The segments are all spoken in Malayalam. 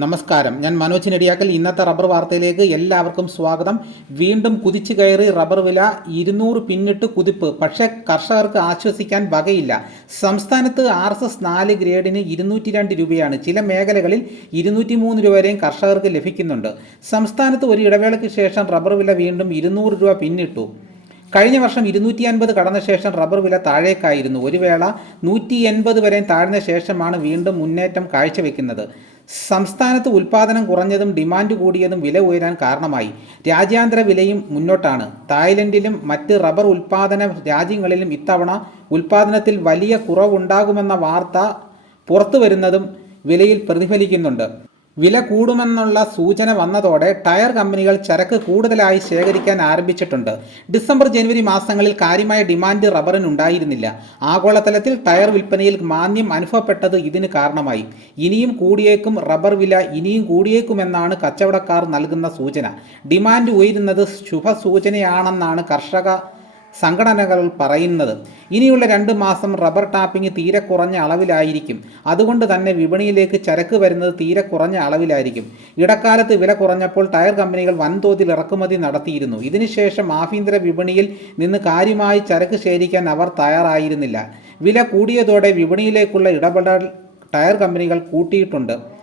നമസ്കാരം. ഞാൻ മനോജ് നെടിയാക്കൽ ഇന്നത്തെ റബ്ബർ വാർത്തയിലേക്ക് എല്ലാവർക്കും സ്വാഗതം. വീണ്ടും കുതിച്ചു കയറി റബ്ബർ വില ഇരുന്നൂറ് പിന്നിട്ട് കുതിപ്പ്. പക്ഷേ കർഷകർക്ക് ആശ്വസിക്കാൻ വകയില്ല. സംസ്ഥാനത്ത് ആർ എസ് എസ് നാല് ഗ്രേഡിന് ഇരുന്നൂറ്റി രണ്ട് രൂപയാണ്. ചില മേഖലകളിൽ ഇരുന്നൂറ്റി മൂന്ന് രൂപ വരെയും കർഷകർക്ക് ലഭിക്കുന്നുണ്ട്. സംസ്ഥാനത്ത് ഒരു ഇടവേളയ്ക്ക് ശേഷം റബ്ബർ വില വീണ്ടും ഇരുന്നൂറ് രൂപ പിന്നിട്ടു. കഴിഞ്ഞ വർഷം ഇരുന്നൂറ്റി അൻപത് കടന്ന ശേഷം റബ്ബർ വില താഴേക്കായിരുന്നു. ഒരു വേള നൂറ്റി എൺപത് വരെ താഴ്ന്ന ശേഷമാണ് വീണ്ടും മുന്നേറ്റം കാഴ്ചവെക്കുന്നത്. സംസ്ഥാനത്ത് ഉൽപാദനം കുറഞ്ഞതും ഡിമാൻഡ് കൂടിയതും വില ഉയരാൻ കാരണമായി. രാജ്യാന്തര വിലയും മുന്നോട്ടാണ്. തായ്ലൻഡിലും മറ്റ് റബ്ബർ ഉൽപാദന രാജ്യങ്ങളിലും ഇത്തവണ ഉൽപാദനത്തിൽ വലിയ കുറവുണ്ടാകുമെന്ന വാർത്ത പുറത്തുവരുന്നതും വിലയിൽ പ്രതിഫലിക്കുന്നുണ്ട്. വില കൂടുമെന്നുള്ള സൂചന വന്നതോടെ ടയർ കമ്പനികൾ ചരക്ക് കൂടുതലായി ശേഖരിക്കാൻ ആരംഭിച്ചിട്ടുണ്ട്. ഡിസംബർ ജനുവരി മാസങ്ങളിൽ കാര്യമായ ഡിമാൻഡ് റബ്ബറിനുണ്ടായിരുന്നില്ല. ആഗോളതലത്തിൽ ടയർ വിൽപ്പനയിൽ മാന്യം അനുഭവപ്പെട്ടത് ഇതിന് കാരണമായി. ഇനിയും കൂടിയേക്കും റബ്ബർ വില ഇനിയും കൂടിയേക്കുമെന്നാണ് കച്ചവടക്കാർ നൽകുന്ന സൂചന. ഡിമാൻഡ് ഉയരുന്നത് ശുഭസൂചനയാണെന്നാണ് കർഷക സംഘടനകൾ പറയുന്നത്. ഇനിയുള്ള രണ്ട് മാസം റബ്ബർ ടാപ്പിംഗ് തീരെ കുറഞ്ഞ അളവിലായിരിക്കും. അതുകൊണ്ട് തന്നെ വിപണിയിലേക്ക് ചരക്ക് വരുന്നത് തീരെ കുറഞ്ഞ അളവിലായിരിക്കും. ഇടക്കാലത്ത് വില കുറഞ്ഞപ്പോൾ ടയർ കമ്പനികൾ വൻതോതിൽ ഇറക്കുമതി നടത്തിയിരുന്നു. ഇതിനുശേഷം ആഭ്യന്തര വിപണിയിൽ നിന്ന് കാര്യമായി ചരക്ക് ശേഖരിക്കാൻ അവർ തയ്യാറായിരുന്നില്ല. വില കൂടിയതോടെ വിപണിയിലേക്കുള്ള ഇടപെടൽ ടയർ കമ്പനികൾ കൂട്ടിയിട്ടുണ്ട്.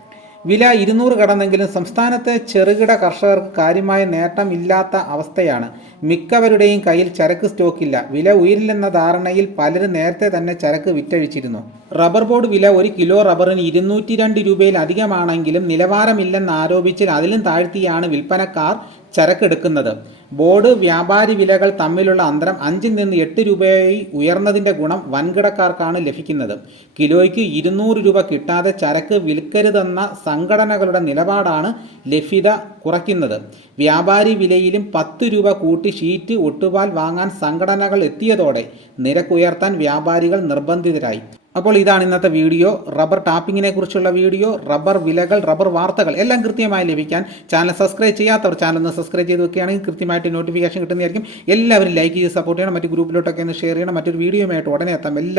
വില ഇരുന്നൂറ് കടന്നെങ്കിലും സംസ്ഥാനത്തെ ചെറുകിട കർഷകർക്ക് കാര്യമായ നേട്ടമില്ലാത്ത അവസ്ഥയാണ്. മിക്കവരുടെയും കയ്യിൽ ചരക്ക് സ്റ്റോക്കില്ല. വില ഉയരില്ലെന്ന ധാരണയിൽ പലരും നേരത്തെ തന്നെ ചരക്ക് വിറ്റഴിച്ചിരുന്നു. റബ്ബർ ബോർഡ് വില ഒരു കിലോ റബ്ബറിന് ഇരുന്നൂറ്റി രണ്ട് രൂപയിൽ അധികമാണെങ്കിലും നിലവാരമില്ലെന്ന് ആരോപിച്ച് അതിലും താഴ്ത്തിയാണ് വിൽപ്പനക്കാർ ചരക്കെടുക്കുന്നത്. ബോർഡ് വ്യാപാരി വിലകൾ തമ്മിലുള്ള അന്തരം അഞ്ചിൽ നിന്ന് എട്ട് രൂപയായി ഉയർന്നതിന്റെ ഗുണം വൻകിടക്കാർക്കാണ് ലഭിക്കുന്നത്. കിലോയ്ക്ക് ഇരുന്നൂറ് രൂപ കിട്ടാതെ ചരക്ക് വിൽക്കരുതെന്ന സംഘടനകളുടെ നിലപാടാണ് ലഭ്യത കുറയ്ക്കുന്നത്. വ്യാപാരി വിലയിലും പത്ത് രൂപ കൂട്ടി ഷീറ്റ് ഒട്ടുപാൽ വാങ്ങാൻ സംഘടനകൾ എത്തിയതോടെ നിരക്കുയർത്താൻ വ്യാപാരികൾ നിർബന്ധിതരായി. അപ്പോൾ ഇതാണ് ഇന്നത്തെ വീഡിയോ. റബ്ബർ ടാപ്പിങ്ങിനെ കുറിച്ചുള്ള വീഡിയോ റബ്ബർ വിലകൾ റബ്ബർ വാർത്തകൾ എല്ലാം കൃത്യമായി ലഭിക്കാൻ ചാനൽ സബ്സ്ക്രൈബ് ചെയ്യാത്തവർ ചാനൽ ഒന്ന് സബ്സ്ക്രൈബ് ചെയ്ത് വെക്കുകയാണെങ്കിൽ കൃത്യമായിട്ട് നോട്ടിഫിക്കേഷൻ കിട്ടുന്നതായിരിക്കും. എല്ലാവരും ലൈക്ക് ചെയ്ത് സപ്പോർട്ട് ചെയ്യണം. മറ്റു ഗ്രൂപ്പിലോട്ടൊക്കെ ഒന്ന് ഷെയർ ചെയ്യണം. മറ്റൊരു വീഡിയോയുമായിട്ട് ഉടനെ എത്താം. എല്ലാ